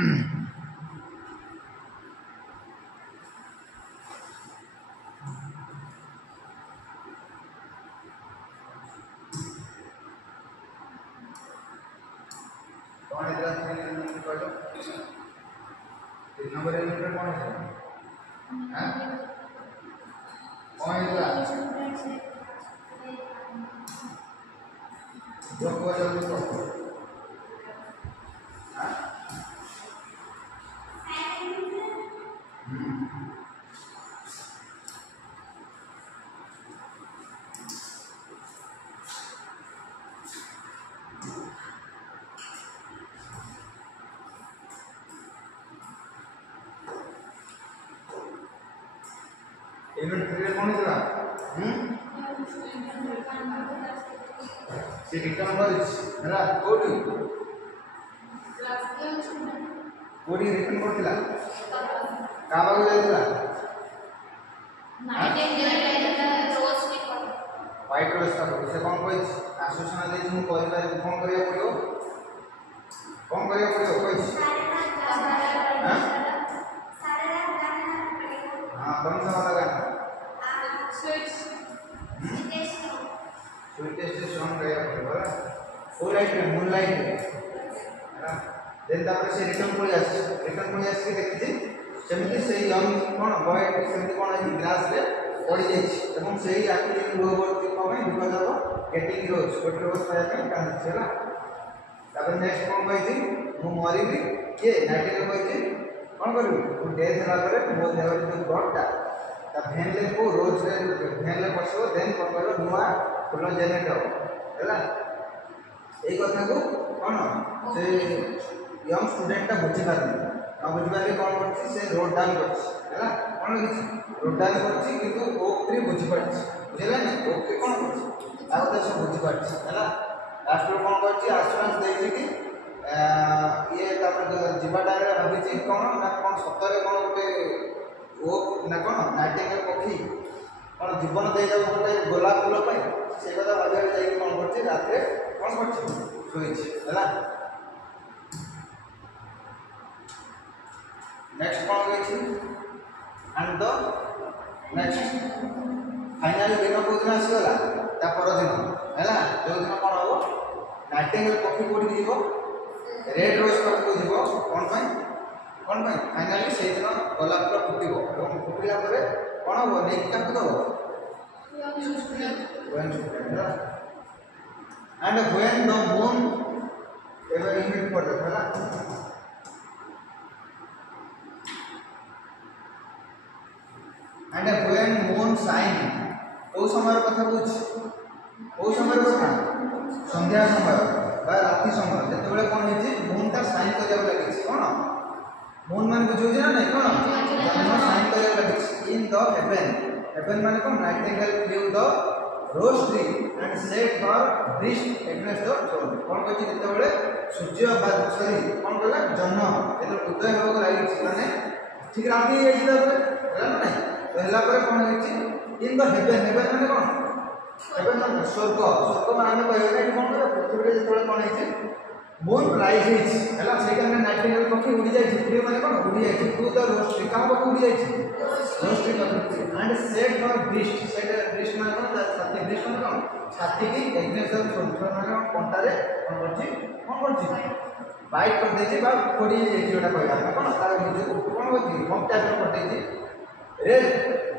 कौन है 3 number element में कौन है कौन है जो को जल्दी को एलिमेंट 3 कौन है से रिटर्न कर हला कोडी रिटर्न करथिला काबा को जाइला व्हाइट रोज का से कौन कोई आसोसिएशन दे मु कहि पारे कौन करिया पड़ियो कोई हां कौन सा वाला गाना स्वीट टेस्ट सॉन्ग करिया पड़ियो फुल लाइट में मून लाइट है देन तापर से रिटर्न पड़ जासी देखि सेमती से यंग कोन बॉय सेमती कोन है ग्लास रे पड़ी जाई एवं सेही आखि लो वर्ती कमे बिकॉज़ ऑफ गेटिंग रोज पाया पे कान छला तापर नेक्स्ट कोन कहै मु मरिबी के नाइटिंग कहै कोन करबी तू डेथ हला करे मो देह जो गॉडटा ता भेनले को रोज रे भेनले बसो देन कोन करो नुआ फुल जनरेटर हला ए कथा को कोन से यंग स्टूडेंट बुझी पारनी ना बुझी पारे कोन करछि से रोड डाउन करछि हैला कोन लिखि रोड डाउन करछि किंतु ओ थ्री बुझी पारछि बुझला ना ओके कोन करछि आ तो सब बुझी पारछि हैला लास्ट रो कोन करछि आश्वास देछि कि ये तापर जीवाटा रे भाबिछि कोन ना कोन सतरे कोन गोटे ओ ना कोन नाइटिंगेल पक्षी कोन जीवन दे जाऊ गोटे गोलाप फूल पाई से कथा भाबे जाई कोन करछि रात रे कोन करछि सोइछि हैला नेक्स्ट कौन गई एंड द नेक्स्ट फाइनल दिन को दिन आसीगला ता पर दिन हैला जो दिन कोन हो नाइटिंगेल कॉफी कोडी दिबो रेड रोज पर को दिबो कोन भाई फाइनली से दिन गोलाप फूल फुटिबो एवं फुटिला परे कोन हो नेक का दो and when the moon ever emit पर हैला एंड व्हेन मून शाइन ओ समय कथा बुझ ओ समय कथा संध्या समय बा राति समय जते बेले कोन हेछि मून ता शाइन करिया लागि कोन मून मान बुझौ जे ना नै कोन मून शाइन करिया लागि इन द हेवन माने कोन nightingale flew the rose tree and set her breast against the thorn कोन कहछि जते बेले सूर्य बा सॉरी कोन कहला जन्म एतो उदय होबो लागि माने ठीक राति हेछि त नै पहला पर कोन हेछि इन द हेवन माने कोन हेवन माने स्वर्ग माने कहबे कि कोन पृथ्वी रे जेतोले कोन हेछि मून राइज हेछि हला सेटा में नाइटिंगेल पक्षी उड़ी जाय छै माने कोन उड़ी जाय छै टू द रोस्ट्री काम को उड़ी जाय छै रोस्ट्री कर एंड सेट फॉर ब्रिस्ट माने कोन छाती ब्रिस्ट माने कोन छाती की एग्नेशन छोटा माने कंटा रे कोन करछि बाइट कर देछि बा कोडी जेछि ओटा कहला कोन तार निजे कोन होछि कंटा रे कर देछि रेड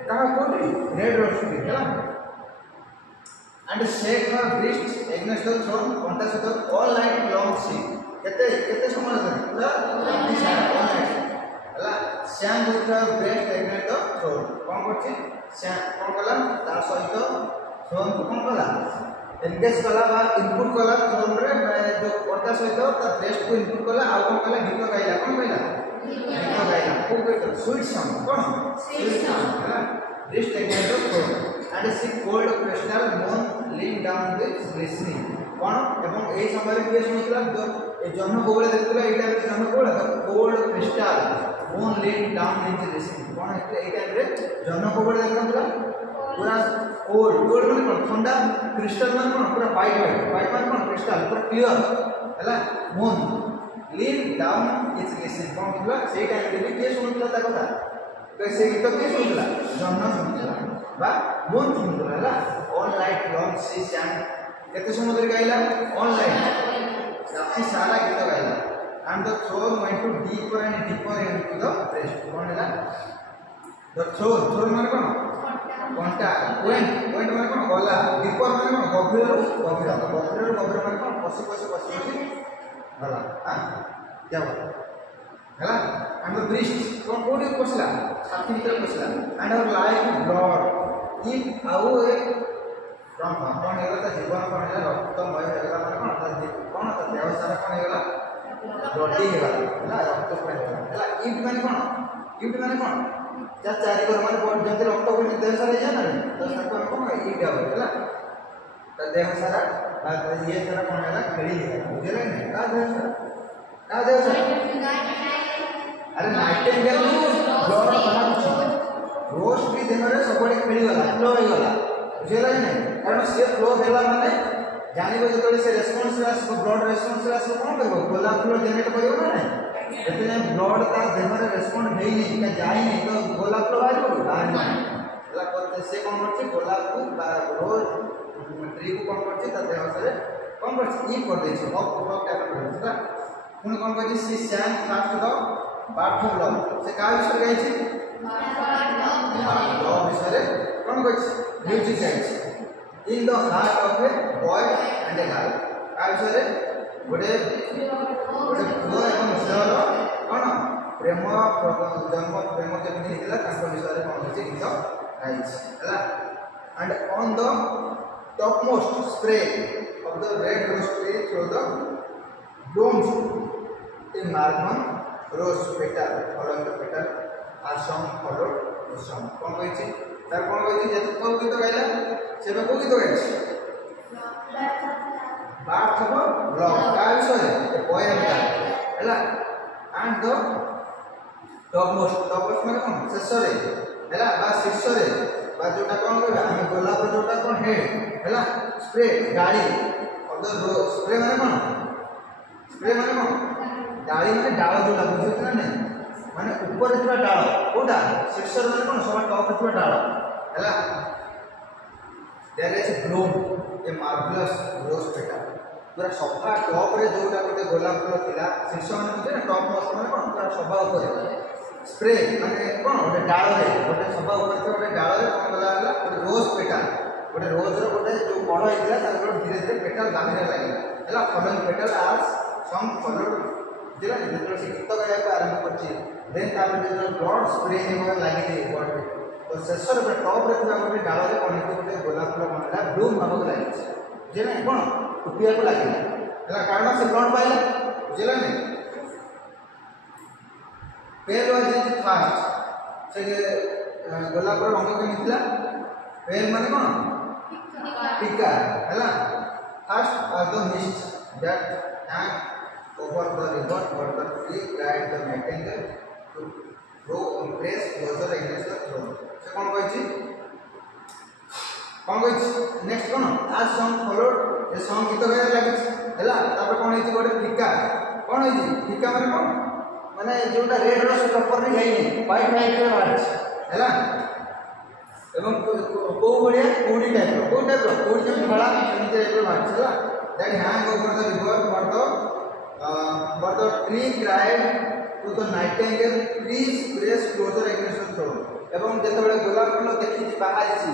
कहा कोडी रेड रोस्ट्री हैला and shake for breast against the thorn कंटा सहित ऑल नाइट लॉन्ग सी केते समय धरि पूरा राति सारा ऑल नाइट हैला श्याम दुखा ब्रेस्ट एग्नेस्ट द थ्रोन कोन करछि श्याम कोन कला तार सहित थ्रोन कोन कला एंगेज कला बा इनपुट कला थ्रोन रे जो कंटा सहित ता ब्रेस्ट को इनपुट कला आ कोन कला गीत गाइला कोन गाइला गीत गाइला को स्वीट सॉन्ग कोन स्वीट सॉन्ग हैला breast against the thorn and she cold crystal moon lean down with glistening कोन एवं ए समय रे के सुनितला ए जन्म कोबले देखतला ए टाइम रे जन्म कोबले cold crystal moon lean down with glistening कोन ए टाइम रे जन्म कोबले देखतला पूरा कोल्ड माने कोन ठंडा क्रिस्टल माने कोन पूरा व्हाइट माने कोन क्रिस्टल पूरा क्लियर हैला moon lean down it's listen कौन होता से टाइम रे भी के सुनुला ता कथा तो से गीत के सुनुला जन्म सुनुला बा मून सुनुला हला all night long she sang केते समय धरि गाइला ऑनलाइन राति सारा गीत गाइला and the thorn went to deeper and deeper into the breast कौन हैला द थ्रोन माने कोन घंटा वेंट माने कोन गला डीपर माने कोन गभीर माने कोन पसी गला हां क्या बात हैला एंड द ब्रेस्ट कोन कोडी पसला छाती भीतर पसला and our life blood it आउ ए ब्रह्म कौन है जीवन कौन है रक्तमय है माने कौन कौन देह सारा कौन है ब्लडी है रक्त है इट माने कौन जा चारि कर माने जति रक्त को देह सारा है ना तो सबको कौन इट है तो देह सारा ये सारा कौन है खेली है बुझले नहीं का देह सारा अरे नाइटिंगेल ब्लड बाहर रोज भी देह रे सब खेली गला फ्लो हो गला बुझेला नहीं कारण से फ्लो होला माने जानिबो जतले से रेस्पोंस रास ब्लड रेस्पोंस रास कोन करबो गोलाप फ्लो जनरेट करियो ना नहीं एतने ब्लड का देह रे रेस्पोंड हेई नहीं का जाई नहीं तो गोलाप फ्लो बाहर नहीं हला करते से कोन करछि गोलाप को रोज ट्री को कोन करछि त देह से कोन करछि ई कर दै छै ऑफ टाइप कर दै छै पुन कोन करछि she sang first the birth love से का विषय गई छी लव विषय कोन करछि म्यूजिक गाइछि in the heart of a boy and a girl का विषय गोटे पुओ एवं झील कौन प्रेम जन्म प्रेम केमती होता विषय कौन होती गीत गाई and on the topmost spray of the red rose tree through the blooms in morgan rose petal following the petal are some followed the some कौन कहि तार कौन कहि जे तो गीत गाइला से को गीत गाइछि बात हो लव का विषय बॉय एंड गर्ल हैला एंड द टॉप मोस्ट माने कोन शेषरे हैला बा शीर्षरे बा जोटा कोन करबा हम गोलाप जोटा कोन हेड हैला स्प्रे गाड़ी और द स्प्रे माने कोन गाड़ी माने डाल जोटा बुझित ना नहीं माने ऊपर थवा डाल कोडा शीर्षरे माने कोन सब टॉप थवा डाल हैला there is bloom a marvellous rose petal पूरा सफा टॉप रे जोटा गोटे गोलाप फूल थिला शीर्ष माने बुझे ना टॉप मोस्ट माने कोन पूरा सफा ऊपर स्प्रे माने कोन गोटे डाल रे गोटे सफा ऊपर से गोटे डाल रे कोन गला हला गोटे रोज पेटल गोटे रोज रो गोटे जो बड़ हिला तार धीरे धीरे पेटल बाहर लागिला हला फॉलोइंग पेटल आस सम फॉलोड दिला जेतले से गीत गाया को आरंभ करछि देन तापर जेतले ब्लड स्प्रे हेबा लागि बॉडी तो शेषर पे टॉप रे था गोटे डाल रे कोन गोटे गोलाप फूल मनला ब्लूम भाग लागि जे नै कोन टुपिया को लागिला हला कारण से ब्लड पाइला बुझिला नै पेल वाज इज फास्ट से गोलाप रो रंग के निकला पेल माने कोन टीका हला fast are the mist that hang over the river for the tree guide the nightingale to go impress closer against the thorn से कोन कहछि नेक्स्ट कोन आज सॉन्ग फॉलोड ए सॉन्ग गीत गाय लागि हला तापर कोन हेछि गोटे टीका कोन हेछि टीका माने जोटा रेड रस प्रॉपर रे गाई नै व्हाइट रे मारछ हला एवं को बढिया कोडी टाइप रो कोडी जम फळा सेमते टाइप रो मारछ हला that hang over the river for the tree cried to the nightingale please press closer against the thorn एवं जेतबेले गोलाप फूल देखि बाहारिछि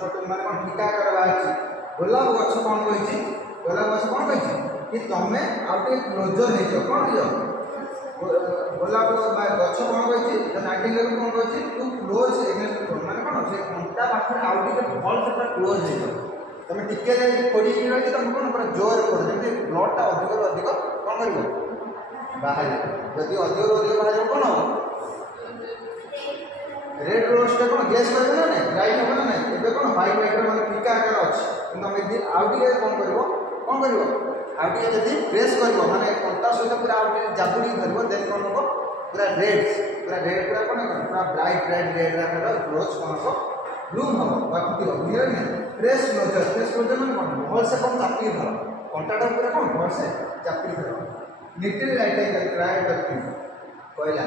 छोट माने कोन टीका कर बाहारिछि गोलाप गछ कोन कहिछि गोलाप गछ कोन कहिछि कि तमे आउटे क्लोजर हे जो कोन जो गोलाप गछ कोन कहिछि द नाइटिंगेल कोन कहिछि to close against the thorn माने कोन से कंटा पाखर आउटे भल से क्लोज हे जो तमे टिके जे कोडी रहि तमे कोन पूरा जोर कर जेते ब्लड ता अधिक कोन करिवो बाहर यदि अधिक बाहर कोन हो रेड रोज के कोन गैस करबे ना नहीं राइट हो ना नहीं एबे कोन व्हाइट माने टीका आकार अछि किंतु हम यदि आउटी कोन करिवो आउटी यदि प्रेस करिवो माने कंटा सहित पूरा आउटी जाबुडी करिवो देन कोन हो पूरा रेड पूरा कोन ब्राइट रेड आकार रोज कोन हो ब्लूम हो बाकी हो मिरर नहीं प्रेस क्लोजर माने कोन भल से कोन चापी धर कंटाटा पूरा कोन भल से चापी धर little Nightingale cried the queen कहला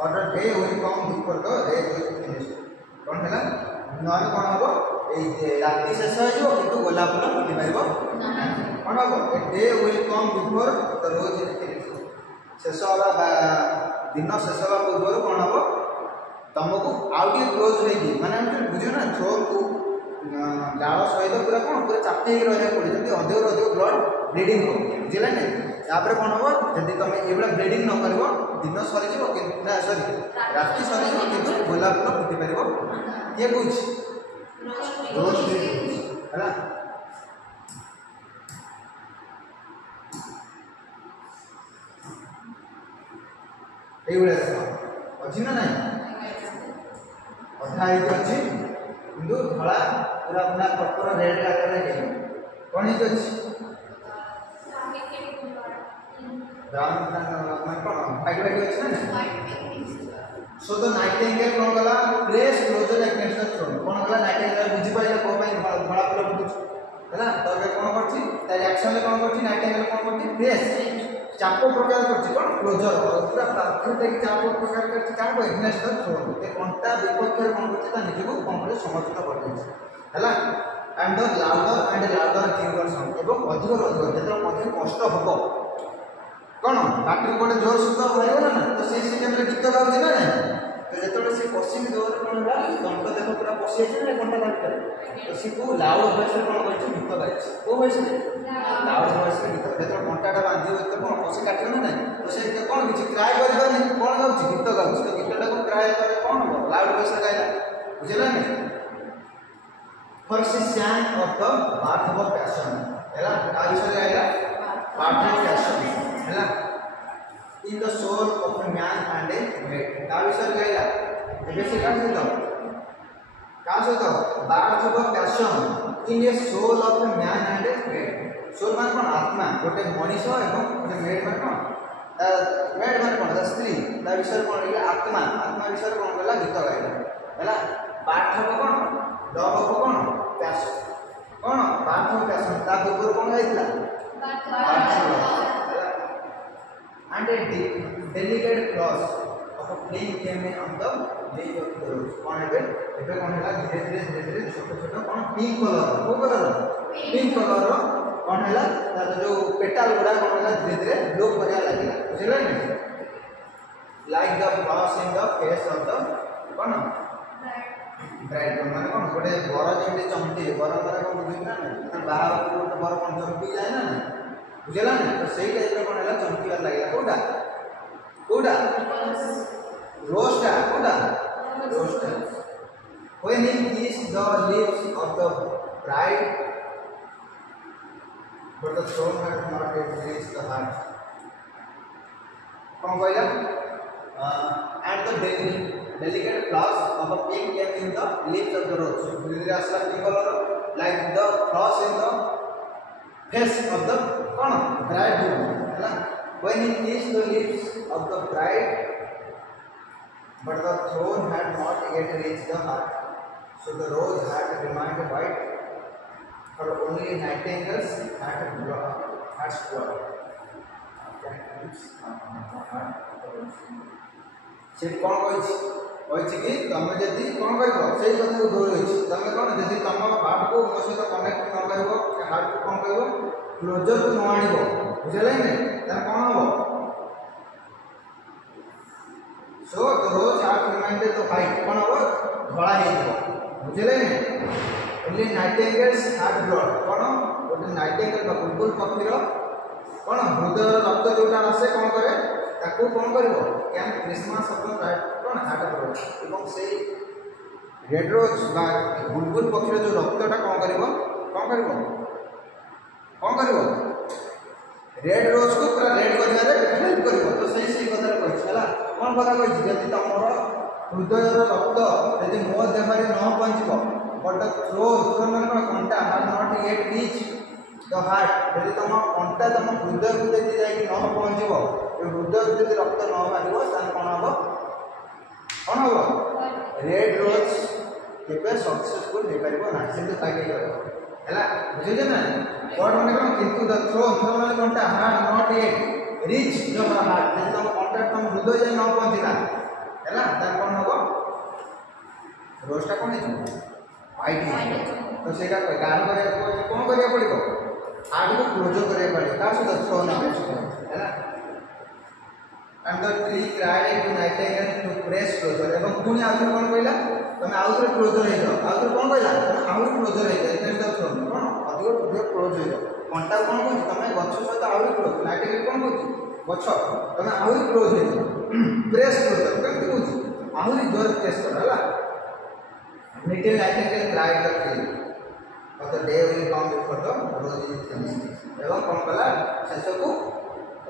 और the day will come before the day will finish कौन है ना कौन हम राति शेष हो किंतु गोलाप फूल फुटी पार कौन हम a day will come before the rose will finish शेष हवा दिन शेष हवा पूर्व कौन हम तुमको आउ टे क्लोज होगी माने बुझे ना थ्रोट को लाड़ सहित पूरा कौन पूरा चापी रहा पड़े जब अधिक अधिक ब्लड ब्लीडिंग हो बुझे ना यापर कौन हम जब तुम ये ब्लीडिंग न कर दिन सरीज ना सरी राति सरीज कि गोलाप फूल फुटी पार ये बुझ रोज है ये अच्छी ना ना अधा अच्छी किंतु धला पूरा पूरा प्रपर रेड आकार कौन ब्राउन मैं कौन व्हाइट व्हाइट अच्छे ना सो द नाइटिंगेल कौन गला place closer against the thorn कौन गला नाइटिंगेल बुझी पाइला को भाई धला फूल फुटुछ हैला तो अबे कौन करछि तार एक्शन में कौन करछि नाइटिंगेल कौन करछि प्लेस चापो प्रकार करछि कौन क्लोजर पूरा प्राकृतिक चापो प्रकार करछि का को अगेंस्ट द थ्रोन ए कोनटा विपक्ष कौन करछि ता निजको कौन करे समर्थित करछि हैला and the louder Kinger sound एवं अधिक अधिक जेतरा मध्ये कष्ट हबो कौन पार्टी गोटे जोर सुद्धा बाहर ना तो से टाइम गीत गाँचे ना तो जो सी पशिम जोर कौन है कंठ देख पूरा पशि जाए ना कंठ भितर तो सी को लाउड भॉइस कौन कर गीत गाई को भॉइस लाउड भॉइस गीत जो कंटाटा बांधी तो कौन पशि काटे ना तो से कौन किसी क्राए कर कौन गाँव गीत गाँच तो गीतटा को क्राए करे कौन हम लाउड भॉइस गाइला बुझेगा for she sang of the birth of passion है का विषय गाइला बार्थ ऑफ पैशन है in the soul of a man and a maid का विषय गाइला एबे से का सहित birth of passion in a soul of a man and a maid soul मान कोन आत्मा गोटे मनीष एवं गोटे मेड मान कोन मेड मान कोन स्त्री ता विषय कोन गला आत्मा आत्मा विषय कोन गला गीत गाइला हैला बार्थ ऑफ कोन लव ऑफ कोन पैशन कोन बार्थ ऑफ पैशन ता ऊपर कोन गाइला birth and a delicate clause of a flame came on the leaf of the rose कौन है एबे कौन है धीरे धीरे छोटे छोटे कौन पिंक कलर को कलर पिंक कलर कौन है तार जो पेटल गुडा कौन है धीरे धीरे ग्लो करिया लागिला बुझले नै like the flowers in the face of the कौन ब्राइड माने कौन गोटे बर जेमते चमके बर माने कौन बुझिना ना बाहर को बर कौन चमकी जाए ना बुझेला ना तो सही टाइप कौन है चमकीबार लगे Kota Kota रोस्टा Kota रोस्टा when he kissed the lips of the bride but the throne had not yet reached the heart कौन कहला and the delicate flowers of a pink came in the lips of the rose so धीरे धीरे असला pink colour like the flowers in the face of the bridegroom है when he kissed the lips of the bride but the throne had not yet reached the heart so the rose had remained white for only nightingales had swallowed से कौन कही कि तुम जदि कौन कर से कथा को दूर होई तुम कौन जदि तुम हार्ट को मो सहित कनेक्ट न करबो हार्ट को कौन करबो क्लोजर को न आनिबो बुझले नै त कौन हो सो the rose heart reminded the fight कौन हो धळा हे बुझले नै ओनली नाइटिंगेल्स हार्ट ब्लड कौन गोटे नाइटिंगेल का बुलबुल पक्षीर कौन हृदय रक्त जोटा आसे कौन करे ताकू कौन करबो कैन क्रिसमस ऑफ द कौन हार्ट ब्लड एवं से रेड रोज बा बुलबुल पक्षीर जो रक्तटा कौन करबो रेड रोज को पूरा रेड करिया रे हेल्प करबो तो सही कथा कहछ हला कौन कथा कहछ जदि तमरो हृदय रक्त यदि मो देहरे न पहुंचबो बट द थ्रोन माने कंटा हार not yet reach the heart यदि तुम कंटा तुम हृदय को यदि जाई न पहुंचबो हृदय यदि रक्त न बाहरिबो तान कौन हबो रेड रोज केबे सक्सेसफुल हे परिबो ना सिंधु ताके हला बुझे ना वर्ड माने कोन किंतु द थ्रोन माने कंटा हार not yet reach your heart जब तुम कांटेक्ट तुम हृदय जाए न पहुंचला हैला तार कोन होबो रोज टा कोन है वाइट तो सेटा गान करे कोन करिया पड़िबो हार्ट को क्लोज करे पड़े ता सो थ्रोन हैला and the tree cried to nightingale to press closer एवं पुनी आउथरे कोन कहला तमे आउथरे क्लोजर हे जाओ आउथरे कोन कहला तमे आउथरे क्लोजर हे जाओ इट द थ्रोन कोन अधिक अधिक क्लोज हे जाओ कंटा कोन कहू तमे गछ सहित आउथरे क्लोज नाइटिंगेल कोन कहू गछ तमे आउथरे क्लोज हे जाओ प्रेस क्लोजर केमति कहू आउथरे जोर प्रेस कर हला little nightingale cried the tree but the day will come before the rose is finished एवं कोन कहला शेषको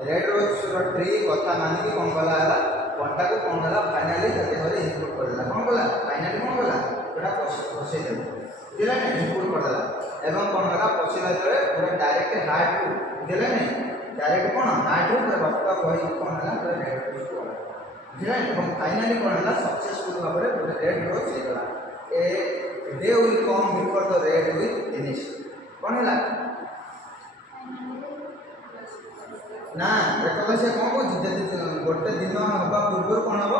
रेड रोज रो ट्री कथा मानि के कोन कहला हला कंटा को कोन कहला फाइनली तते घरे इनपुट करला कोन कहला फाइनली कोन कहला एटा प्रोसेस है बुझला नै इनपुट करला एवं कोन कहला पछिला तरे पूरा डायरेक्ट हार्ट को बुझला नै डायरेक्ट कोन हार्ट को पूरा रक्त कहि कोन हला पूरा रेड रोज को बुझला एवं फाइनली कोन हला सक्सेसफुल भाबरे पूरा रेड रोज हे गला a day will come before the red will finish कोन हला ना देखो से कोन को जदी गोटे दिन हबा पूर्व कोन हबो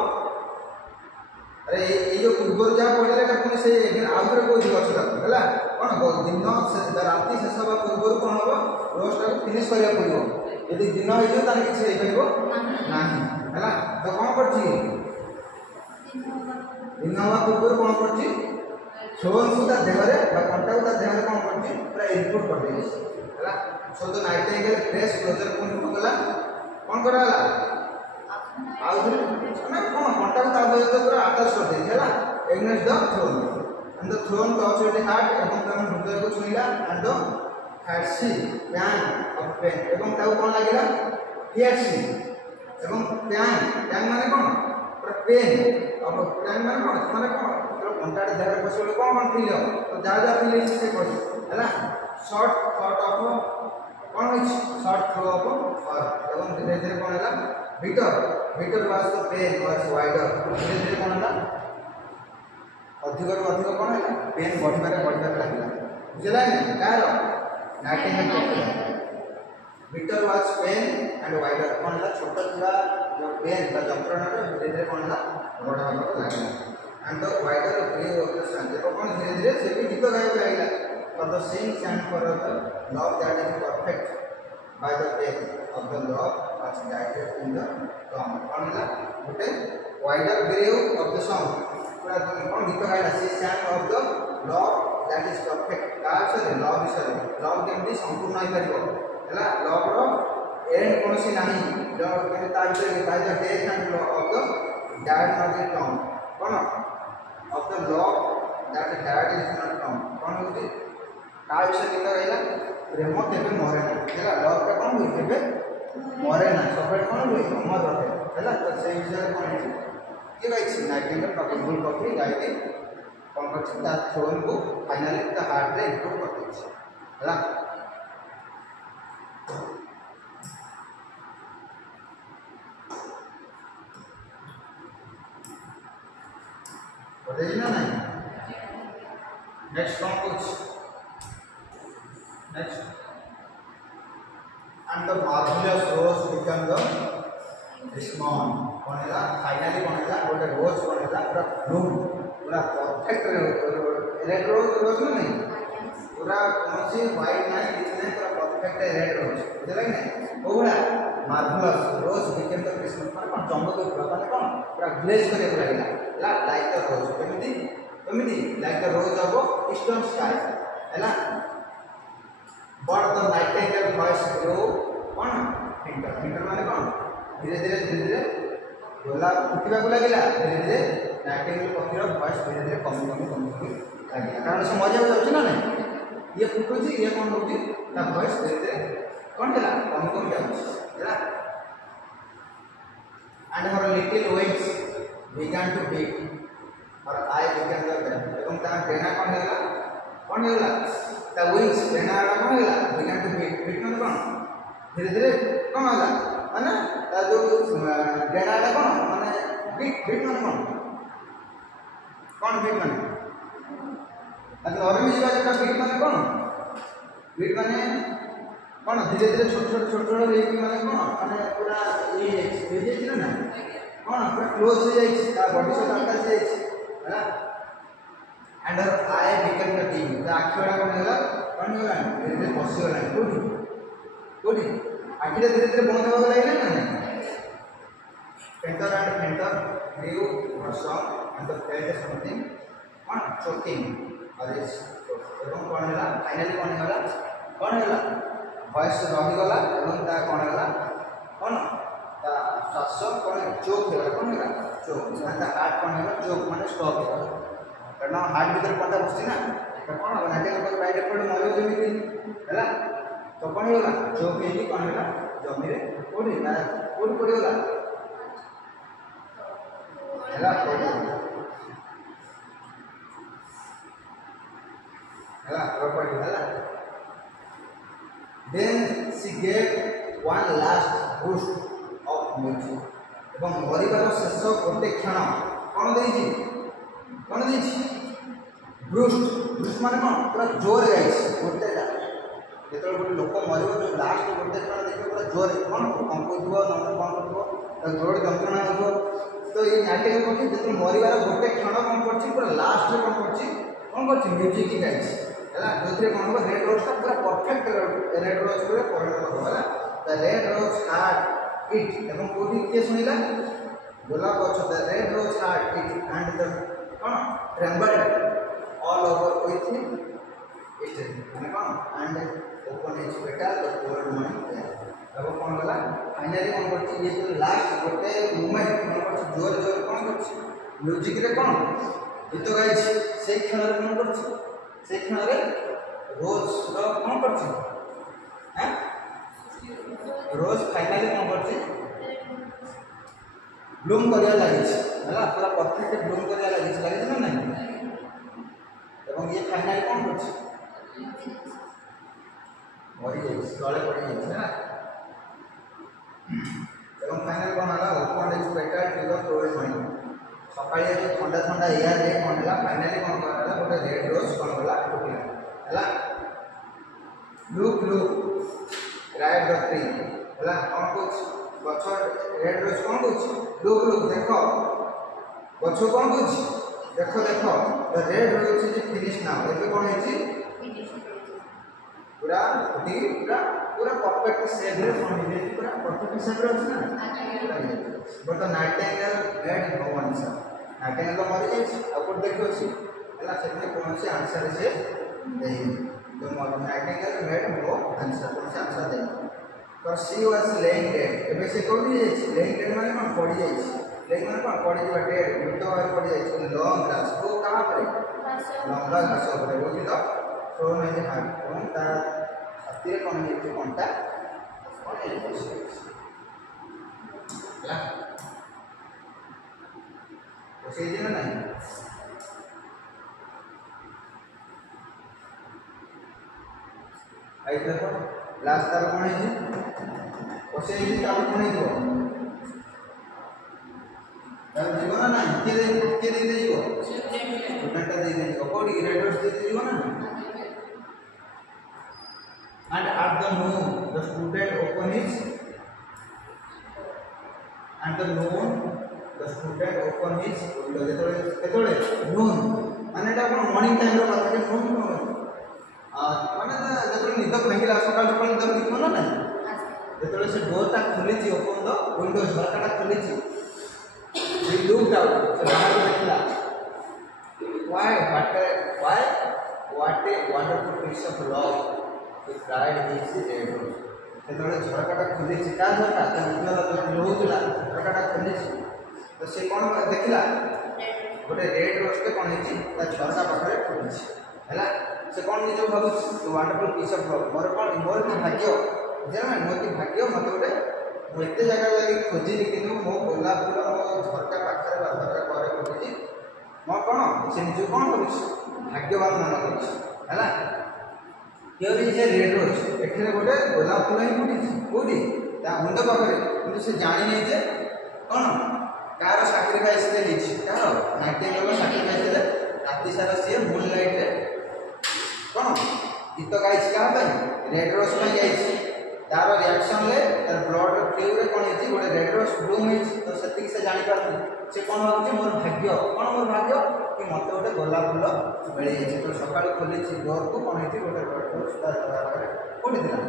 अरे ए जो पूर्व जा पड़ले का कोन से आउथरे को दिवस हला कोन दिन से राति शेष हबा पूर्व कोन हबो रोज टा फिनिश करिया पड़िबो यदि दिन होई जो तार किछ हे परिबो नाही हला तो कोन करछि दिन हबा पूर्व कोन करछि सोन सुदा देहरे बा कंटा उदा देहरे कोन करछि पूरा इनपुट कर देछि हला so the nightingale press closer कोन कला कोन कराला आउथरे ना कोन कंटा उदा देहरे पूरा अटैच कर देछि हला against the thorn and the thorn touch the heart एवं तम हृदय को छुइला एंड द हार्ट सी पैन ऑफ पेन एवं ताऊ कोन लागिला हियर सी एवं पैन माने कोन पूरा पेन अब पैन माने कोन कंटा देहरे बसले कोन फील हो तो जा फील से कर हला शॉर्ट थॉट ऑफ कौन है शॉर्ट थ्रो ऑफ और एवं धीरे धीरे कौन है भीतर was the pain was wider धीरे धीरे कौन है अधिक रो अधिक कौन है पेन बढ़िबारे लागला बुझला नै कार नाइटिंगेल भीतर वाज पेन एंड वाइडर कौन है छोटा थोड़ा जो पेन का जंत्रणा धीरे धीरे कौन है बड़ा होने लागला and the wider play of the sun देखो कौन धीरे धीरे से भी गीत गायब लागला for the same stand for the love that is perfect by the death of the love was guided in the song कौन है गोटे wider grave of the song पूरा कौन गीत गाइला से stand of the love that is perfect का से love विषय love केमती संपूर्ण होई परिबो हला love रो एंड कोनसी नाही जो केते ता विषय by the death and love of the dad not the song कौन of the love that dad is not song कौन होती का विषय गीत गाइला प्रेम केबे मरे ना हैला लव का कोन होई केबे मरे ना सबे कोन होई अमर रहे हैला तो से विषय कोन है ये गाइछि नाइटिंगेल का फुल कॉपी गाइति कोन करछि ता थ्रोन को फाइनली ता हार्ट रे इनपुट कर देछि हैला पढ़े ना नहीं नेक्स्ट कौन कुछ next and the marvelous rose became the Rismon कोनेला फाइनली कोनेला गोटे रोज कोनेला पूरा ब्लूम पूरा परफेक्ट रेड रोज नहीं पूरा कौनसी व्हाइट नहीं कितने पूरा परफेक्ट रेड रोज बुझला नहीं ओला marvellous rose became the Christmas माने कोन चमक माने कोन पूरा ग्लेज करे लागला लाइक द रोज केमिति like the rose of eastern sky हैला but the nightingale voice grew कौन फिंटर माने कौन धीरे धीरे गोला फुटिबा को लागला धीरे धीरे नाइटिंगेल पक्षीर वॉइस धीरे धीरे कमी लागला कारण से मजा जाउछ ना नहीं ये फुटुची ये कौन होची ता वॉइस धीरे धीरे कौन होला कमी जाउछ हैला and her little wings began to beat her eye began to burn एवं ता बेना कौन होला ता विंग्स बेनाडा कोन होला बिगन टू बीट मतलब कोन धीरे धीरे कोन होला माने ता जो बेनाडा कोन माने बीट मतलब कोन बीट माने अगर और भी जीवा जेटा बीट माने कोन बीट माने कौन धीरे धीरे छोट छोट छोट छोट होगी माने कौन माने पूरा ये हो जाई ना कौन पूरा क्लोज हो जाई ता बॉडी से अटैच हो जाई है and her I become the team the आखिरा कौन होला धीरे धीरे बसी होला कोडी कोडी आखिरा धीरे धीरे बंद होगा लागले ना फेंटर and फेंटर grew or song and the felt something on choking or is এবং কোন হলা ফাইনালি কোন হলা ভয়েস রহি গলা এবং তা কোন হলা কোন তা শ্বাস কোন চোক হলা কোন হলা চোক মানে তা হার্ট কোন হলা চোক মানে স্টপ হলা কারণ হার্ট ভিতরে কোনটা বসছি না এটা কোন হবে না এটা বাইরে পড়ে মরে যেମିତି হলা তো কোন হলা চোক হেলি কোন হলা জমিরে কোಡಿ না কোಡಿ পড়ে গলা ହେଲା ହେଲା property ହେଲା then she gave one last boost of music ଏବଂ ମରିବାର ଶେଷ ଗୋଟେ କ୍ଷଣ କ'ଣ ଦେଇଛି ବୁଷ୍ଟ ମାନେ କ'ଣ ପୁରା ଜୋରରେ ଯାଇଛି ଗୋଟେଟା ଯେତେବେଳେ ଗୋଟେ ଲୋକ ମରିବ ଯେଉଁ ଲାଷ୍ଟ ଗୋଟେ କ୍ଷଣ ଦେଖିବ ପୁରା ଜୋରରେ କ'ଣ କମ୍ପୁଥିବ ନହେଲେ କ'ଣ କରୁଥିବ ତାକୁ ଜୋରରେ ଯନ୍ତ୍ରଣା ହେଉଥିବ तो ये नाट्य को जो मरिवार गोटे क्षण कौन कर पूरा लास्ट कौन कर म्यूजिक की गाई है जो कौन हम रेड रोज का पूरा परफेक्ट रेड रोज पूरा परिणत हो है the red rose heard it एवं कोठी के सुनिला गोलाप गछ the red rose heard it and the कौन trembled all over with it माने कौन and open is better the gold money अब कौन गला फाइनली कौन करछि ये जो लास्ट गोटे मोमेंट कौन करछि जोर जोर कौन करछि म्यूजिक रे कौन गीत गाइ से क्षण रे कौन करछि से क्षण रे रोज रो कौन करछि हैं रोज फाइनली कौन करछि ब्लूम करिया लागि हला पूरा परफेक्ट ब्लूम करिया लागि ना नहीं एवं ये फाइनली कौन करछि मरि जाई तळे पड़ी जाई है ना এবং ফাইনাল কোন হলা open is better to the floor morning সকালে যে ঠান্ডা ঠান্ডা এয়ার রে কোন হলা ফাইনালি কোন হলা গোটে রেড রোজ কোন হলা ফুটিলা হলা লুক রাইট द ट्री হলা কোন কোচ গছ রেড রোজ কোন কোচ লুক দেখো গছ কোন কোচ দেখো the red rose is finish now ଏବେ কোন ହେଇଛି पूरा फुटी पूरा परफेक्ट शेप रे कोन हे पूरा परफेक्ट शेप रे अछि ना but nightingale made no answer nightingale मरि जाय आ कोन देखो छी हला सेने कोन से आंसर से नहीं तो नाइटिंगेल मेड नो आंसर कोन से आंसर दे पर शी वाज लेइंग डेड एबे से कोन जाय छी लेइंग डेड माने कोन पड़ी जाय छी लेइंग माने कोन पड़ी जाय डेड मिटो वाले पड़ी जाय छी लॉन्ग ग्रास को कहां पर लंबा घास पर वो की तो तो नहीं हां कौन तार छाती रे कोन हे कोनटा कोन हे ला तो से दिन नहीं आई देखो लास्ट तार कोन हे तो से दिन तार कोन हे दो तार जीवन ना के दे जीवो घंटा दे जीवो कोडी रेडर्स दे जीवो ना and at the noon the student open his window ketole noon माने एटा कोन मॉर्निंग टाइम रो बात के noon माने जेतले निद भांगिला सकाळ सकाळ निद भांगितो ना जेतले से डोर ता खुली छी ओपन द विंडो झरकाटा खुली छी he looked out से बाहर देखला why what a wonderful piece of love he cried his red rose जेतले झरकाटा खुली छी का झरका त निदर लोहुला झरकाटा खुली छी तो से कोन देखला गोटे रेड रोज के कोन हिची ता झरका पाखरे खुली छी हैला से कोन निजो भाबु वंडरफुल पीस ऑफ लव मोर भाग्य जेना मोर की भाग्य मत गोटे मो एते जगह लागि खोजी किनु मो गोलाप फूल मो झरका पाखरे झरका करे खोजी मो कोन से निजो कोन भाबु भाग्यवान मान करछि हैला क्यों जे रेड रोज एठरे गोटे गोलाप फूल ही फुटी कोडी ता मुंड पाखरे किंतु से जानि नै जे कोन कार सैक्रिफाइस दे लिछि कार नाइटिंगेल सैक्रिफाइस दे राति सारा से मूनलाइट रे कोन गीत गाइछ का भाई रेड रोज में गाइछ तार रिएक्शन ले तार ब्लड फ्लू रे कोन हेची गोटे रेड रोज ब्लूम हेची तो सेति से जानि पारथि से कोन भाबुची मोर भाग्य कोन मोर भाग्य कि मते गोटे गोलाप फूल मिली हेची तो सकाळ खोली छि डोर को कोन हेची गोटे रेड रोज तार पाखरे कोडी दिला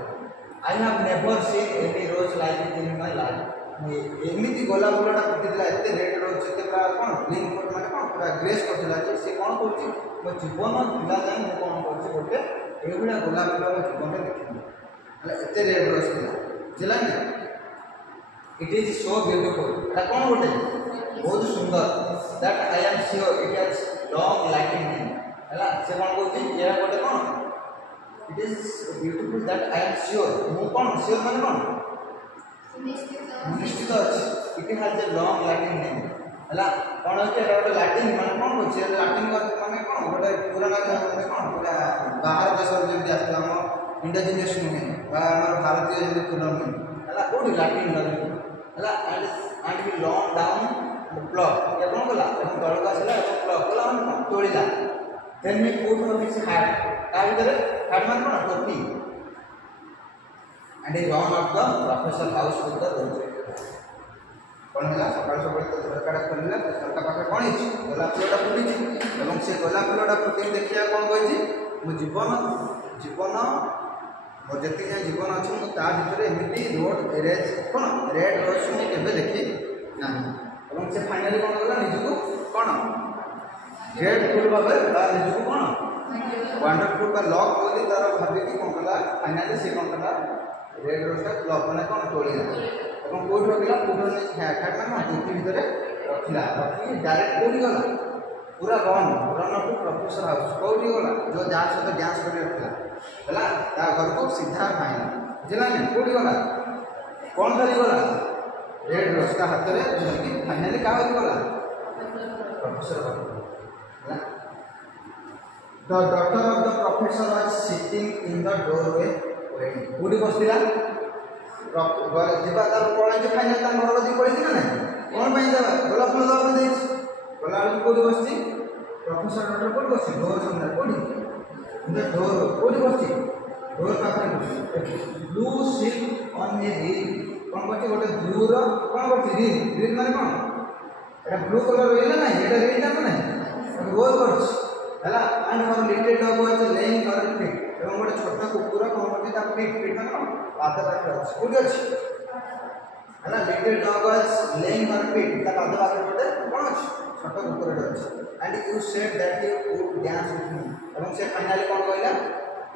I have never seen any rose like in my life एमिति गोलाप फूलटा फुटी दिला एते रेड रोज एते पूरा कोन ब्लिंक कोट माने कोन पूरा ग्रेस करथिला जे से कोन करछि मो जीवन दिला जाय मो कोन करछि गोटे एबुला गोलाप फूल मो जीवन देखि एते रेड रोज दिला जिला इट इज सो ब्यूटीफुल एटा कोन गोटे बहुत सुंदर that I am sure it has long lasting meaning हला से कोन कहछि या गोटे कोन it is beautiful that I am sure मु कोन श्योर माने कोन निश्चित अछि it has a long lasting meaning हला कोन अछि एटा गोटे लास्टिंग माने कोन कहछि लास्टिंग माने कोन गोटे पुराना माने कोन पूरा बाहर देश जे भी आस्ता हम इंडिजिनियस नुहे बा हमर भारतीय जे फूल नुहे हला कोडी लास्टिंग लगे हला and be long down the block ये कोन बोला हम तळ का आसला ब्लॉक बोला हम तोड़ीला then me put on this hat ता भीतर हैट मान कोन टोपी and he run off the professor house with the rose कोन होला सकाळ सकाळ तो सरकार खोलिला सरकार पाखे कोन हिची गोलाप फूलटा फुटिची एवं से गोलाप फूलटा फुटी देखिया कोन कहछि मो जीवन मोर जति जीवन अच्छे मुझे ता भीतर एमती रोड एरेज कौन रेड रोज मुझे केवे देखी ना से फाइनाली कौन कला निजको कौन ग्रेटफुल भाव निजको कौन वंडरफुल बा लक बोली तार भाबी कि कौन कला फाइनाली से कौन कला रेड रोज का लक माने कौन तोड़ीला एवं कोठ रखिला पुरो ने हैट माने टोपी भीतर रखिला रखी डायरेक्ट कोडी गला पूरा रन अप प्रोफेसर हाउस कोडी गला जो जान सहित डांस कर रखिला हला ता घर को सीधा फाइन बुझला ने कोडी गला कोन धरी गला रेड रोज का हाथ रे धरकी फाइनली का होई गला प्रोफेसर हला the doctor of the professor was sitting in the doorway waiting कोडी बसतिला जिबा तार कोन जे फाइनल ता घर बदी पड़ी ना कोन पई जाबा गोलाप फूल दवा दे गोला कोडी बसती प्रोफेसर डॉक्टर कोडी बसती डोर सामने कोडी डोर कोडी बसती डोर पाखरे blue silk on a reel कोन बची गोटे ब्लू रो कोन बची रील रील माने कोन एटा ब्लू कलर होइला ना एटा रील ता ना रोज करछ हला and for little dog was laying her feet एवं गोटे छोटा कुकुर कोन बची ता फीट माने कोन पाद पाखरे अछि कोडी अछि हला little dog was laying her feet ता पाद पाखरे गोटे कोन अछि छोटा कुकुर अछि and you said that you would dance with me एवं से फाइनली कोन कहला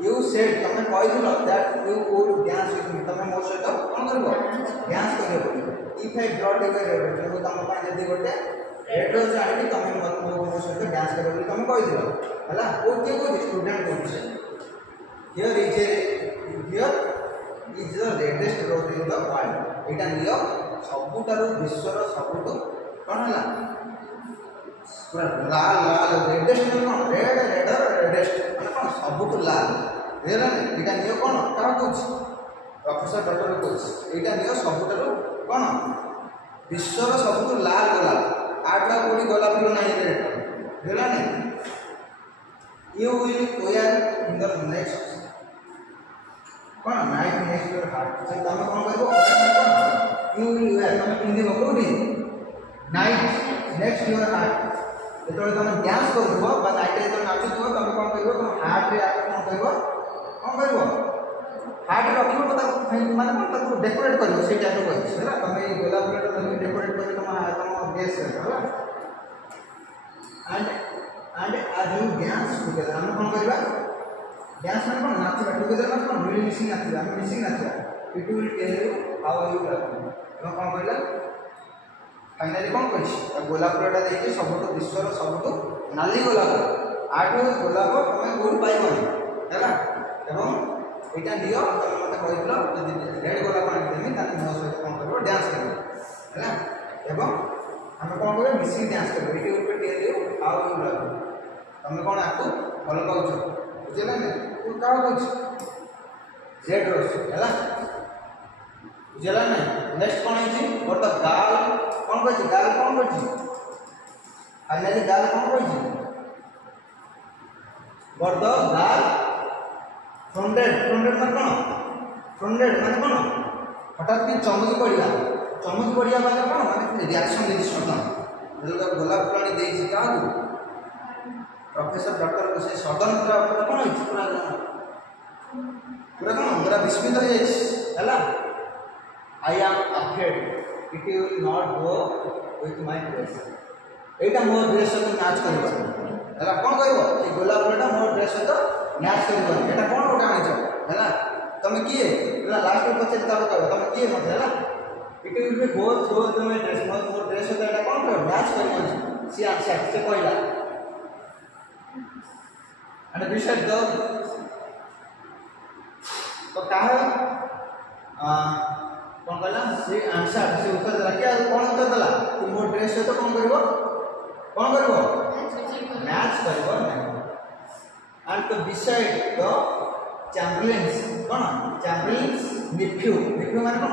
यू सेड तमे कहदिलो that you would dance with me तमे मोर सहित कोन करबो डांस करबो if I brought a red rose तमे पा जदी गोटे रेड रोज आइडी तमे मोर सहित डांस करबो तमे कहदिलो हला ओ के स्टूडेंट कोन here is the reddest rose in the world एटा नियो सबुटारो विश्वर सबुटो कोन हला पूरा लाल लाल रेडेस्ट कोन रेड रेडेस्ट माने कोन सबुटो लाल हेला ने एटा नियो कोन का कहछ प्रोफेसर डॉक्टर कहछ एटा नियो सबुटारो कोन विश्वर सबुटो लाल गोलाप आठला कोडी गोलाप फूल नाही रेड हेला ने you will where in the next cone night next your heart से तमे कोन करबो यू विल वेयर तमे पिंदी कोडी नाइट नेक्स्ट योर हार्ट तो तुम डांस करबो बा नाइट तो नाचुबो तुम कोन करबो तुम हार्ट रे आके कोन करबो हार्ट रखिबो पता माने कोन ताको डेकोरेट करबो से टाइप को है ना तुम ये गोलाप फूल तुम डेकोरेट कर तुम गेस है एंड आज यू डांस टुगेदर हम कोन करबा डांस माने कोन नाचबा टुगेदर माने कोन रिली मिसिंग नाचबा हम मिसिंग नाचबा it will tell you how you love तुम कोन कहला फाइनली कौन कह गोलाप फूलटा देखिए सबुठ विश्वर सबुठ नाली गोलाप आठ गोलाप तुम कौन पाइबनी है एवं यहाँ नियो तुम मत कही रेड गोलाप आनी मो सहित कौन कर डांस कर एवं आम कौन कर मिसिक डांस कर हाउ यू लव तुम कौन आपको भल पाच बुझे तू क्या कह जेड रोज है बुझेगा ना नेक्स्ट कौन है बट द गाल कौन कर गाल कौन कर फाइनली गाल कौन कर बट द गाल फ्रंटेड फ्रंटेड मतलब कौन फ्रंटेड माने कोन हठात कि चमकी पड़िया माने कोन माने रिएक्शन दे सडन जो गोलाप फुल आनी देछि का प्रोफेसर डॉक्टर को से सडन पूरा कोन होइछि पूरा कोन पूरा विस्मित हो जाइछि हला I am afraid it will not go with my dress Etah more dress सहित मैच करबो हला कोन करबो ए गोलाप फुलटा मोर ड्रेस सहित मैच करबो एटा कोन ओटा आनिछ हला तुम किए हला लास्ट में पछे तब कहबो तुम किए मत हला it will be go through the my dress more dress सहित एटा कोन करबो मैच करबो सी आंसर से कहला and beside the तो कहा कौन कहला से आंसर से उत्तर देला क्या कौन उत्तर देला कि मोर ड्रेस से तो कौन करबो मैच करबो and to beside the chamberlains कौन chamberlains nephew माने कौन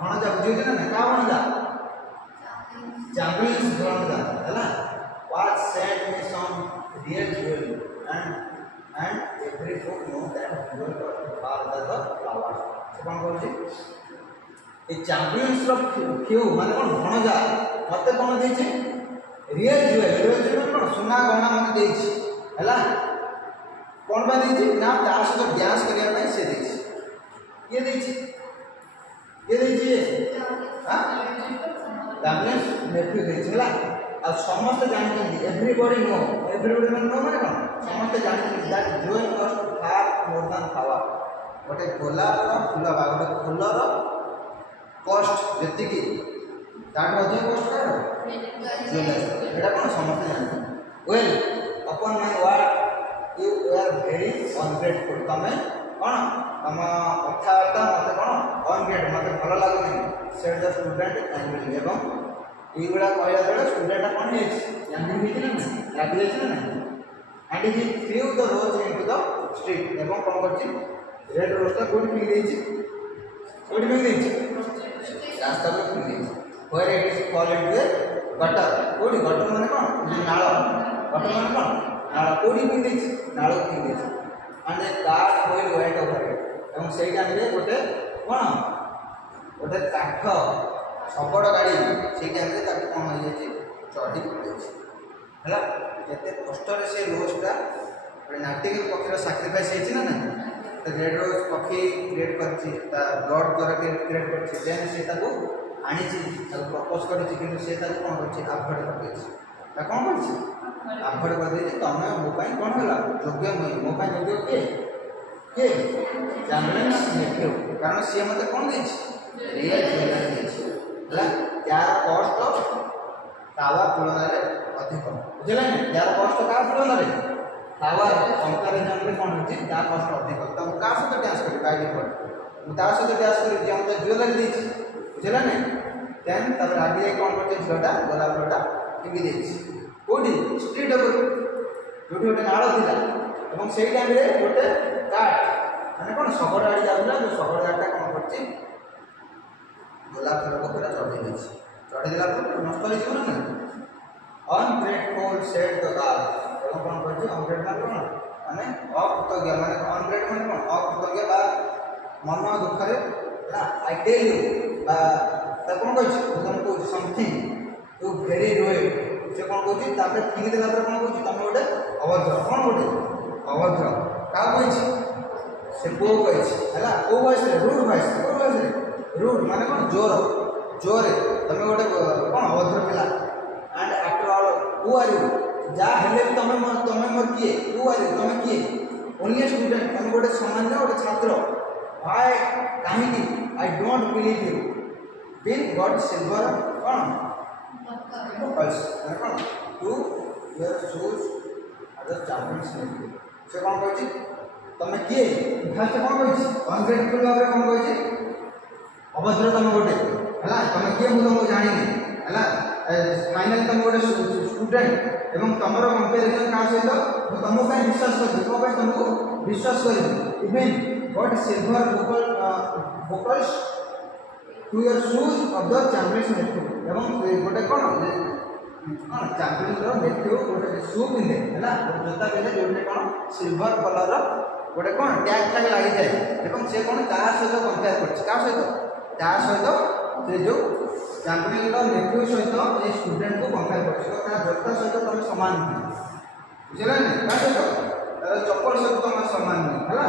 भणजा बुझियो ना का भणजा chamberlains भणजा हैला what sent me some real jewelry and every folk know that jewel are the flowers so कौन कहछि ए chamberlains रो few माने कौन भणजा मते कौन देछि रियल ज्वेल कौन सोना गहना मते देछि हैला कौन बा देछि ना ता सहित डांस करिया पई से देछि ये देछि हां chamberlains nephew देछि हैला आ समस्त जानते एवरीबॉडी नो माने कौन समस्त जानते that jewel cost far more than flower गोटे गोलाप फूल बा गोटे फूलर कॉस्ट जति की ताठ अधिक कॉस्ट का ज्वेल एटा कौन समस्त जानते well upon my word you are very ungrateful तमे कौन तम कथाटा मते कौन अनग्रेट मते भलो लागुनी सेड द स्टूडेंट एंग्री एवं एगुड़ा कहला बेले स्टूडेंट कौन है एंग्री हिथिना ना लागी जाइछ ना and he threw the rose into the street एवं कौन करछि रेड रोज ता कोडी पिंग देछि रास्ता पर पिंग देछि where it is fall into the gutter कोडी gutter माने कौन नाळ gutter माने कौन नाळ कोडी पिंग देछि नाळ पिंग देछि and a car will went over it एवं सेही टाइम रे गोटे कौन गोटे काठ सबड़ गाड़ी सेही टाइम रे ताके कौन हो जाछि चढ़ी पड़छि हला केते कष्ट रे से रोजटा नाटिकल पक्षी सैक्रिफाइस हेछि ना तो रेड रोज पक्षी क्रिएट करछि ता ब्लड करके क्रिएट करछि देन से ताको आनी छि ताको प्रपोज करछि किंतु से ताको कोन करछि अवॉइड कर देछि ता कोन करछि अवॉइड कर देछि तमे मो पई कोन होला योग्य मो पई योग्य के chamberlains nephew कारण से मते कोन देछि रियल ज्वेलरी देछि हला यार कॉस्ट तावा तुलना रे अधिक बुझले ना यार कॉस्ट का तुलना रे तावा कंपैरिजन रे कोन होछि ता कॉस्ट अधिक त का से डांस करि बाय डिफॉल्ट मु ता से डांस करि जे हम ज्वेलरी देछि बुझले ना देन तब आगे कोन करते झोटा गोलाप फुलटा टिंगी देछि कोडी स्ट्रीट ऊपर जोटी गोटे नाळ थिला एवं सेही टाइम रे गोटे काट माने कोन सबड़ आड़ी जाउला जो सबड़ गाटा कोन करछि गोलाप फुल को पूरा चढ़ी देछि चढ़ी दिला पर नष्ट हो जिवो ना अनग्रेटफुल सेड द गर्ल एवं कोन करछि अनग्रेट माने अकृतज्ञ माने अनग्रेट माने कोन अकृतज्ञ बा मन दुख रे ना आई टेल यू बा त कोन कहछि तुमको समथिंग यू वेरी डुइंग से कोन कहछि तापर फिंगी देला पर कोन कहछि तमे गोटे अभद्र कोन गोटे अभद्र का कहछि से को कहछि हला को वॉइस रे रूड माने कोन जोर तमे गोटे कोन अभद्र पिला and after all who are you जा हेले तमे मोर किए हु आर यू तमे किए ओनली स्टूडेंट तमे गोटे सामान्य गोटे छात्र व्हाई काहे की I don't believe you been god silver कोन बस कोन to your shoes other champions से कोन कहछि तमे किए फर्स्ट कोन कहछि अनग्रेटफुल भाबरे कोन कहछि अभद्र तमे गोटे हला तमे किए मु तुमको जानि नै हला फाइनल तुम गोटे स्टूडेंट एवं तमरो कंपैरिजन का सहित तुमको पे विश्वास कर तुमको पे तुमको विश्वास कर even got silver buckles to your shoes of the champions nephew एवं गोटे कोन champions रो nephew गोटे शू पिंदे हला जोता पिंदे जोटे कोन सिल्वर कलर गोटे कौन टैग टैग लगी जाए এবং সে কোন তা সহিত কম্পেয়ার করছে কা সহিত তা সহিত সে যে চ্যাম্পিয়ন নেভিউ সহিত এই স্টুডেন্ট को কম্পেয়ার করছে তো তা যোগ্যতা সহিত তুমি সমান নহে বুঝিলা না কা সহিত তার চপ্পল সহিত তুমি সমান নহে হলা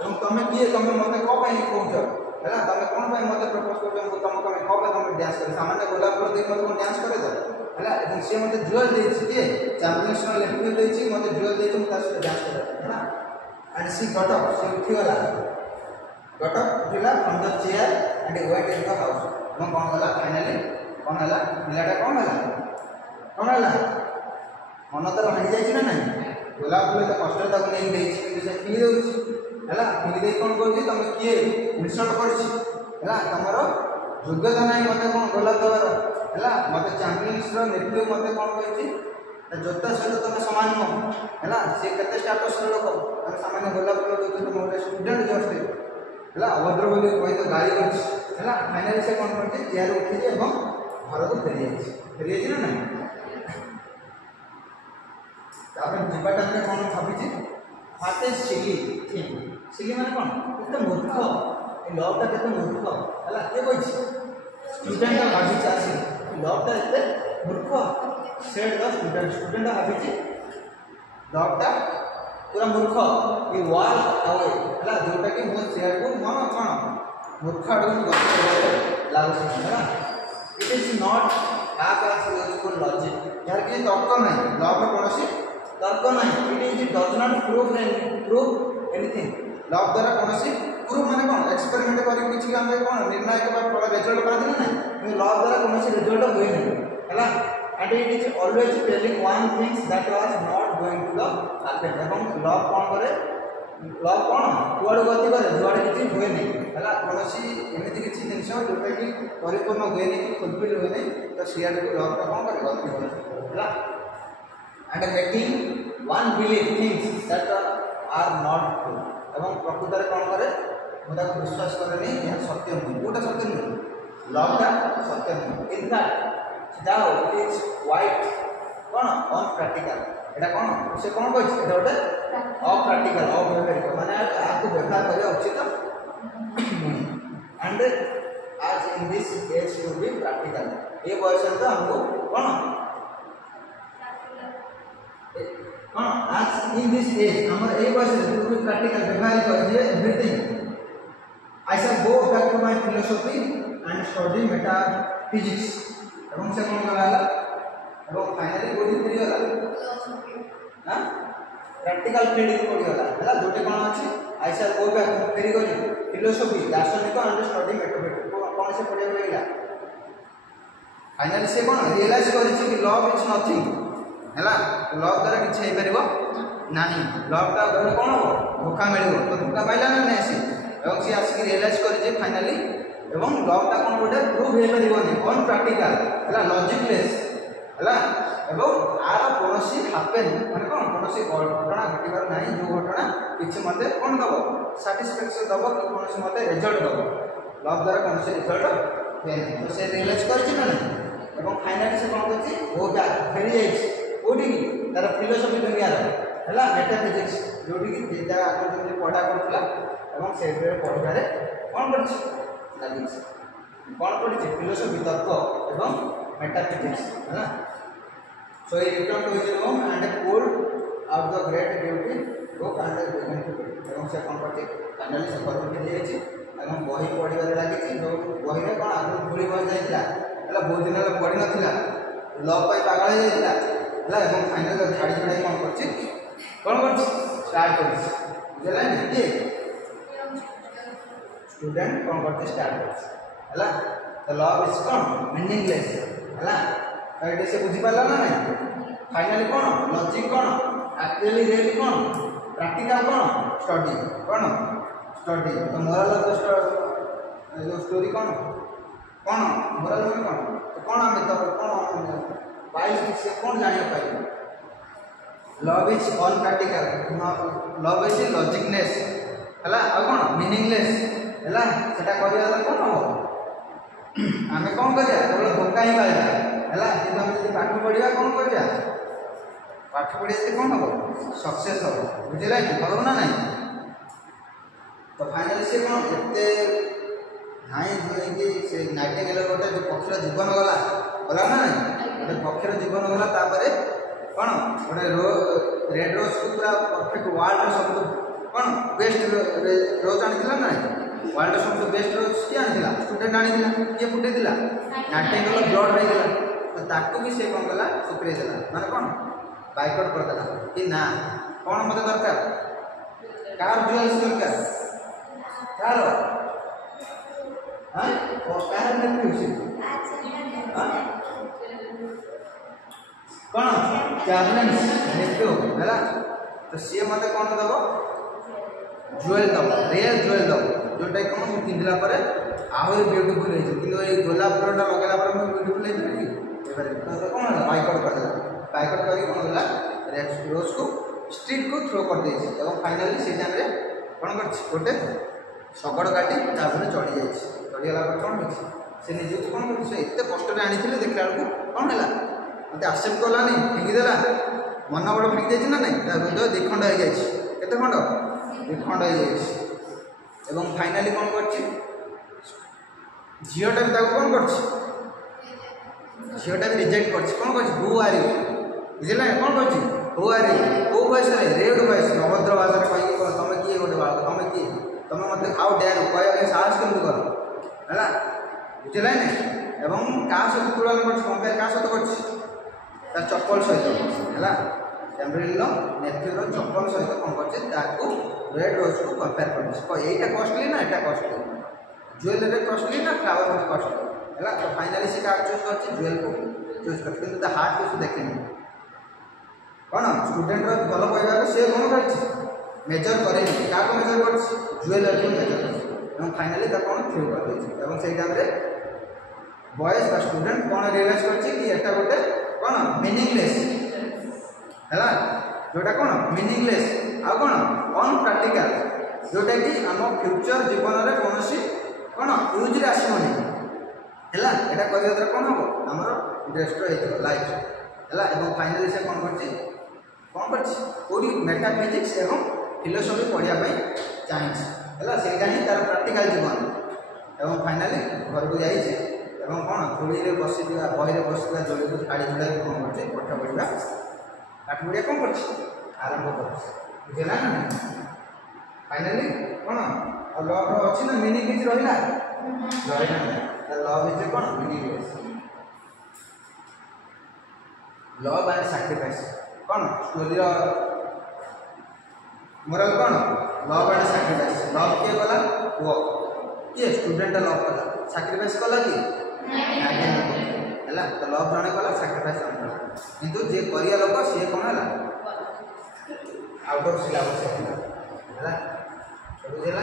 এবং তুমি কি তুমি মতে ক পাই কହୁଛ ହେଲା ତମେ কোন পাই মতে প্রপোজ করছো ମୁଁ ତମକୁ আমি କ পাই ତମେ ଡ୍ୟାନ୍ସ করে ସାମାନ୍ୟ ଗୋଲାପ ଫୁଲ ଦେଇ ମତେ ଡ୍ୟାନ୍ସ করে ଦବ ହେଲା ଏବଂ ସେ ମତେ ଜୁଏଲ ଦେଇଛି କି ଚ୍ୟାମ୍पिୟନ୍ସ ଲେଭିଉ ଦେଇଛି ମତେ ଜୁଏଲ ଦେଇଛି ମୁଁ ତା ସହିତ ଡ୍ୟାନ୍ସ করে ହେଲା and she got up she ଉଠିଗଲା got up उठिला from the chair and went in the house এবং কোন গলা ফাইনালি কোন হলা পিলাটা কোন হলা মନ ତ ଭାଙ୍ଗି ଯାଇଛି ନା ନାହିଁ ଗୋଲାପ ଫୁଲ ତ କଷ୍ଟ ତାକୁ ନେଇ ଦେଇଛି କିନ୍ତୁ ସେ ଫିଙ୍ଗି ଦେଉଛି ହେଲା ଫିଙ୍ଗି ଦେଇ କ'ଣ କରୁଛି ତମେ କିଏ ଇନସଲ୍ଟ କରିଛି ହେଲା ତମର ଯୋଗ୍ୟତା ନାହିଁ ମୋତେ କ'ଣ ଗୋଲାପ ଦେବାର ହେଲା ମୋତେ ଚାମ୍ପିୟନ୍ସର ନେଭିଉ ମୋତେ କ'ଣ କହିଛି ଯୋଗ୍ୟତା ସହିତ ତମେ ସମାନ ନୁହଁ ହେଲା ସେ କେତେ ଷ୍ଟାଟସ୍ର ଲୋକ ତମେ ସାମାନ୍ୟ ଗୋଲାପ ଫୁଲ ଦେଉଛ ତମେ ଗୋଟେ ଷ୍ଟୁଡେଣ୍ଟ ଜଷ୍ଟ ହେଲା ଅଭଦ୍ର ବୋଲି କହି ତ ଗାଳି କରିଛି ହେଲା ଫାଇନାଲି ସେ କ'ଣ କରିଛି ଚେୟାର ଉଠିଛି ଏବଂ ଘରକୁ ଫେରିଯାଇଛି ନା ନାହିଁ ତାପରେ ଯିବା ଟାଇମ୍ରେ କ'ଣ ଭାବିଛି ଫାର୍ଷ୍ଟ ସିଲି ଠିକ୍ ସିଲି ମାନେ କ'ଣ କେତେ ମୂର୍ଖ ଏ ଲଭ୍ଟା କେତେ ମୂର୍ଖ ହେଲା କିଏ କହିଛି ଷ୍ଟୁଡେଣ୍ଟ ଭାବିଛି ଆସି ଲଭ୍ଟା ଏତେ ମୂର୍ଖ ସେଟ୍ ଦ ଷ୍ଟୁଡେଣ୍ଟ ଭାବିଛି ଲଭ୍ଟା पूरा मूर्ख ये वाल आवे हला जोटा कि मो चेयर को मन कोन मूर्ख आडू गति लागु है it is not a class logical logic यार कि तर्क नहीं लॉ में कोनसी तर्क नहीं it is does not prove anything लॉ द्वारा कोनसी प्रूव माने कोन एक्सपेरिमेंट करी किछि हम कोन निर्णय के बाद रिजल्ट पा दिन नहीं लॉ द्वारा कोनसी रिजल्ट होई नहीं हला and it is always telling one things that was not going to happen এবং लॉ कोन करे लॉ कोन कुआडू गति करे जुआडे किछि होय नै हला कोनसी एमिति किछि जिंस जोटा कि परिपूर्ण होय नै कि फुलफिल होय नै तो सियाड को लॉ का कोन करे गति होय हला and making one believe things that are not true এবং प्रकृत रे कोन करे मुदा को विश्वास करे नै यह सत्य नहीं कोटा सत्य नहीं लॉ का सत्य नहीं इन फैक्ट जाओ it is white cone on practical एटा कोन से कोन कहै छै एटा ओटे ऑफ प्रैक्टिकल ऑफ व्यवहारिक माने आपको व्यवहार करिया उचित एंड आज in this age to be practical ये बयस तो हमको कोन आज इन दिस एज हमर ए बयस टू बी प्रैक्टिकल व्यवहारिक जे everything I shall go back to my philosophy and study metaphysics এবং সে কোন গলা এবং ফাইনালি কোডি ফেরি গলা না প্র্যাকটিক্যাল ফিল্ড কোডি গলা হলা দুটি কোন আছে আই শাল গো ব্যাক ফেরি গলি ফিলোসফি দার্শনিক এন্ড স্টাডি ম্যাথমেটিক্স কোন সে পড়িয়া লাগলা ফাইনালি সে কোন রিয়লাইজ কৰিছে কি লভ ইজ নথিং হলা লভ দ্বারা কিছু হেই পারিব নাই লভটা গলে কোন হবো ধোকা মিলিব তো ধোকা পাইলা না নাই সে এবং সে আসি রিয়লাইজ কৰিছে ফাইনালি এবং লভটা কোন গোটে প্রুভ হই পারিবনি অন প্র্যাকটিক্যাল হলা লজিকলেস হলা এবং আর কোনসি হ্যাপেন মানে কোন কোনসি ঘটনা ঘটিবার নাই যে ঘটনা কিছু মতে কোন দব স্যাটিসফ্যাকশন দব কি কোনসি মতে রিজল্ট দব লভ দ্বারা কোনসি রিজল্ট হয় তো সে রিয়লাইজ কৰিছে না এবং ফাইনালি সে কোন করছে ও ফেরি যাইছে ওটি কি তার ফিলোসফি দুনিয়ার হলা মেটাফিজিক্স जोटी की जेटा आगे जो पढ़ा करथला এবং সেটা পড়ারে কোন করছে লাগিছে কোন পড়িছে ফিলোসফি তত্ত্ব এবং মেটাফিজিক্স হ্যাঁ so he return to his home and pulled out the great duty book and began to এবং সে কোন করছে ফাইনালি সে ঘরକୁ দিয়েছে এবং বহি পড়িবারে লাগিছে যে বহিরে কোন আগে ভুলি বহি যাইଥିଲା ହେଲା ବହୁତ ଦିନ ହେଲା ପଢି ନଥିଲା ଲ ପାଇ ପାଗଳ ହେଇ ଯାଇଥିଲା ହେଲା ଏବଂ ଫାଇନାଲି ଝାଡ଼ି ଝାଡ଼ି କ'ଣ କରୁଛି स्टार्ट कर बुझला नहीं कि स्टूडेंट कौन करते स्टार्ट कर हला तो लव इज कौन मीनिंगलेस हला तो एटे से बुझी पाला ना नहीं फाइनली कौन लॉजिक कौन एक्चुअली रियली कौन प्रैक्टिकल कौन स्टडी तो मोरल ऑफ द जो स्टोरी कौन मोरल में कौन तो कौन हमें तो कौन बाइस से कौन जानिया पाई love is on practical love is logicness हला आ कोन मीनिंगलेस हला सेटा करिया त कोन हो आमे कोन करिया केवल धोका ही पाइबा हला कि हम जदी पाठ पढिया कोन करिया पाठ पढिया त कोन हो सक्सेस हो बुझिला कि हो ना नहीं तो फाइनाली से कौन एते धाई धुई से नाइटिंगेल गोटे जो पक्षीर जीवन गला गला ना गोटे पक्षीर जीवन गला तापर कौन गोटे रेड रोज को पूरा परफेक्ट वर्ल्ड सब कौन बेस्ट रोज आनी ना वर्ल्ड सब बेस्ट रोज किए आनी स्टूडेंट आनी किए फुटे नाइटिंगेल ब्लड रही तो ताकू भी से कौन कला सुक्रे देला माने कौन बाइकआउट कर देला कि ना कौन मत दरकार कार ज्वेल्स दरकार कार हां और कार में भी हां कौन चैपलेन नेक्यो हैला तो सी मते कौन दबो ज्वेल दबो रियल ज्वेल दबो जोटा कौन पिंधला पर आहुरी ब्यूटीफुल है किंतु ए गोलाप फुलटा लगेला पर ब्यूटीफुल है तो कौन है बाइकआउट कर देला बाइकआउट करी कौन होला रेड रोज को स्ट्रिट को थ्रो कर देछि एवं फाइनली से टाइम रे कौन कर गोटे शगड़ काटी तापर चढ़ी जाइए चढ़ी गला पर कौन होछि से निजे कौन कर से एते कष्ट रे आनी देखला को कौन हैला मते एक्सेप्ट करलानी फेंगी देला मन बड़ फेंगी देछि ना नहीं ता हृदय दिखंड हो जाइए केते खंड दिखंड हो जाइए एवं फाइनली कौन करछि झियोटा भी ताको कौन करछि झीटा भी रिजेक्ट कर कौन कर हु आर यू बुझे कौन कर हु आर यू कौ वयस रेड वयस अभद्र भाषा कह तुम किए गोटे बालक तुम किए तुम मत हाउ डेयर कह साहस केमती कर है बुझे ना एवं क्या सहित तुलन कर कंपेयर क्या सहित कर चप्पल सहित है कैम्ब्रिल नेफ्यूर चप्पल सहित कौन कर रेड रोज को कंपेयर कर यहाँ कॉस्टली ना यहाँ कॉस्टली ज्वेलरी कॉस्टली ना फ्लावर में कॉस्टली है तो फाइनली से क्या चूज कर ज्वेल को चूज कर किंतु हार्ट को देखनी कौन स्टूडेंट भल कहवा से कौन कर मेजर करे क्या मेजर कर ज्वेलरी को मेजर कर फाइनली कौन थ्रू कर से टाइम बॉयज का स्टूडेंट कौन रियलाइज कर गोटे कौन मीनिंगलेस है जोटा कौन मीनिंगलेस आ कौन अनप्राक्टिकल जोटा कि आम फ्यूचर जीवन में कौन कौन यूज आसबनी है यहाँ करने कौन हम आमर डिस्ट्रय हो लाइफ है फाइनली से कौन कर मेटाफिजिक्स एवं फिलोसफी पढ़ाई चाहिए है से तार प्राक्टिकल जीवन एवं फाइनली घर को जाइए कौन धूली बस बही बस जोड़ी को छाड़ी छुड़ा कौन कर पाठ पढ़ा पाठ पढ़िया कौन कर आरंभ कर बुझेगा ना फाइनली कौन लव अच्छी ना मीनिंग किसी रहा लव इज कौन मीनिंगलेस लव एंड सैक्रिफाइस कौन स्टोरी मोरल कौन लव एंड सैक्रिफाइस लव किए गला वो किए स्टूडेंट लव कला सैक्रिफाइस कला कि है तो लव जड़े कला सैक्रिफाइस जड़े कला किंतु जे करिया लोक सी कौन है आउट ऑफ सिलेबस है बुझेगा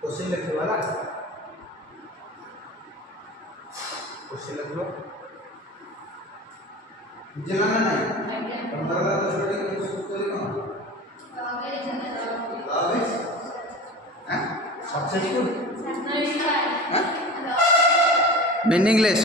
क्वेश्चन लिखवा है क्वेश्चन लिख लो बुझेगा ना नहीं तुम्हारा तो स्टडी स्टोरी कौन लव इज सक्सेसफुल मीनिंगलेस